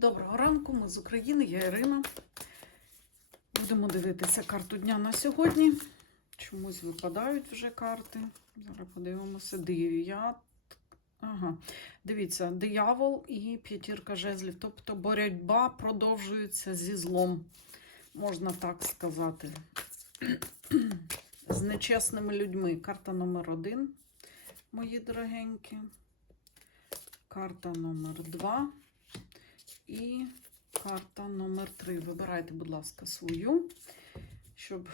Доброго ранку, ми з України, я Ірина. Будемо дивитися карту дня на сьогодні. Чомусь випадають вже карти. Зараз подивимося. Дев'ят. Ага. Дивіться, диявол і п'ятірка жезлів. Тобто боротьба продовжується зі злом, можна так сказати. З нечесними людьми. Карта номер один, мої дорогенькі. Карта номер два. І карта номер 3. Вибирайте, будь ласка, свою, щоб.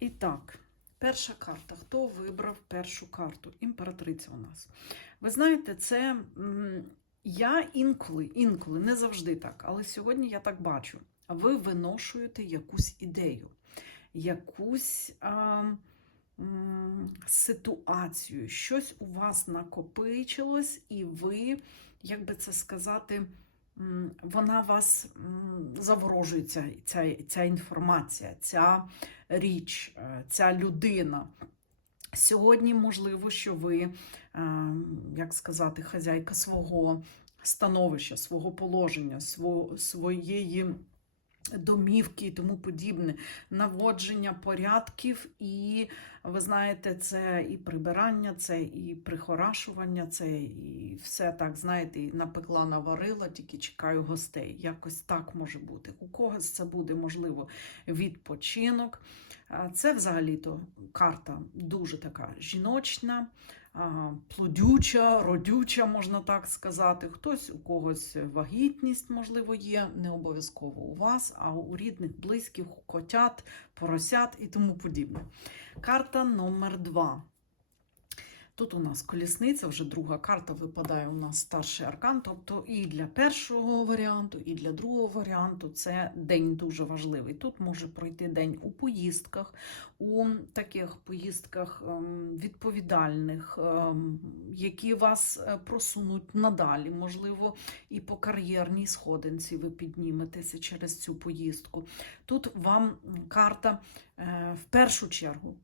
І так, перша карта. Хто вибрав першу карту? Імператриця у нас. Ви знаєте, це я інколи, інколи, не завжди так, але сьогодні я так бачу. Ви виношуєте якусь ідею, якусь а, ситуацію, щось у вас накопичилось, і ви як би це сказати, вона вас заворожується, заворожує, ця, ця, інформація, ця річ, е, ця людина. Сьогодні, можливо, що ви, е, як сказати, хазяйка свого становища, свого положення, сво- своєї домівки і тому подібне, наводження порядків, і ви знаєте, це і прибирання, це і прихорашування, це і все так, знаєте, і напекла, наварила, тільки чекаю гостей. Якось так може бути. У когось це буде, можливо, відпочинок. А Це взагалі-то карта дуже така жіночна, плодюча, родюча, можна так сказати. Хтось у когось вагітність, можливо, є, не обов'язково у вас, а у рідних, близьких, котят, поросят і тому подібне. Карта номер два. Тут у нас колісниця, вже друга карта випадає у нас старший аркан. Тобто і для першого варіанту, і для другого варіанту це день дуже важливий. Тут може пройти день у поїздках, у таких поїздках ем, відповідальних, ем, які вас е, просунуть надалі. Можливо, і по кар'єрній сходинці ви підніметеся через цю поїздку. Тут вам карта е, в першу чергу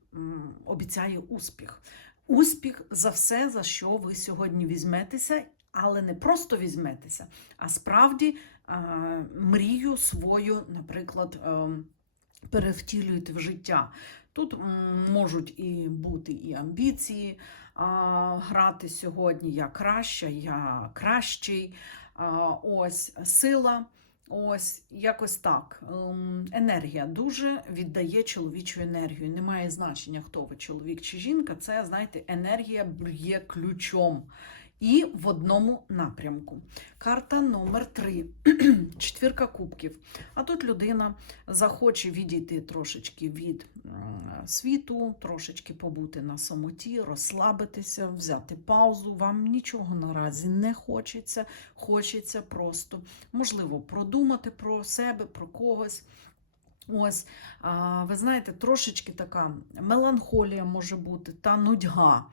обіцяє успіх. Успіх за все, за що ви сьогодні візьметеся, але не просто візьметеся, а справді мрію свою, наприклад, е, перевтілюєте в життя. Тут можуть і бути і амбіції а, грати сьогодні. Я краща, я кращий. А, ось сила. Ось якось так. Ем, Енергія дуже віддає чоловічу енергію. Немає значення, хто ви, чоловік чи жінка. Це, знаєте, енергія б'є ключом. І в одному напрямку. Карта номер 3 четвірка кубків. А тут людина захоче відійти трошечки від світу, трошечки побути на самоті, розслабитися, взяти паузу. Вам нічого наразі не хочеться. Хочеться просто, можливо, продумати про себе, про когось. Ось, ви знаєте, трошечки така меланхолія може бути та нудьга.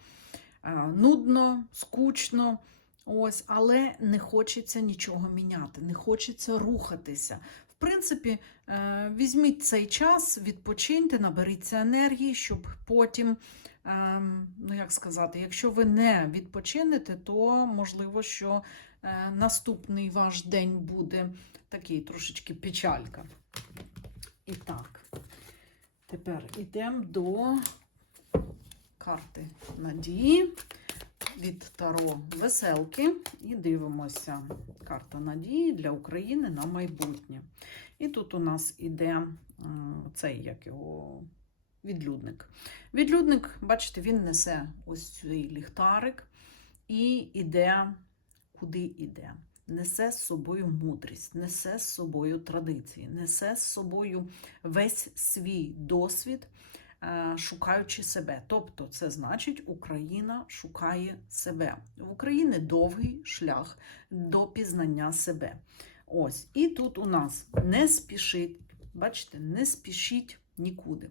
А, Нудно, скучно, ось, але не хочеться нічого міняти, не хочеться рухатися. В принципі, е, візьміть цей час, відпочиньте, наберіться енергії, щоб потім, ем, ну як сказати, якщо ви не відпочинете, то можливо, що е, наступний ваш день буде такий трошечки печалька. І так, тепер йдемо до карти надії від Таро Веселки. І дивимося карта надії для України на майбутнє. І тут у нас іде цей як його відлюдник. Відлюдник, бачите, він несе ось цей ліхтарик і іде, куди іде. Несе з собою мудрість, несе з собою традиції, несе з собою весь свій досвід, шукаючи себе. Тобто, це значить, Україна шукає себе. В Україні довгий шлях до пізнання себе. Ось, і тут у нас не спішить, бачите, не спішіть нікуди.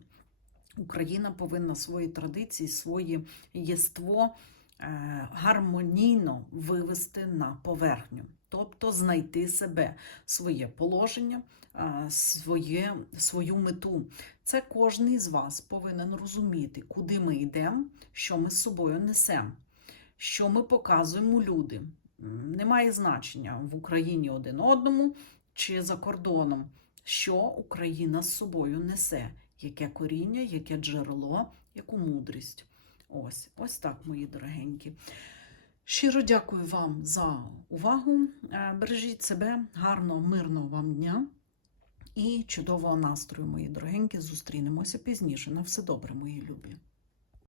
Україна повинна свої традиції, своє єство е, гармонійно вивести на поверхню, тобто знайти себе, своє положення, е, своє, свою мету. Це кожен з вас повинен розуміти, куди ми йдемо, що ми з собою несемо, що ми показуємо люди, Немає значення в Україні один одному чи за кордоном, що Україна з собою несе, яке коріння, яке джерело, яку мудрість. Ось, ось так, мої дорогенькі. Щиро дякую вам за увагу. Е, Бережіть себе, гарного, мирного вам дня і чудового настрою, мої дорогенькі. Зустрінемося пізніше. На все добре, мої любі.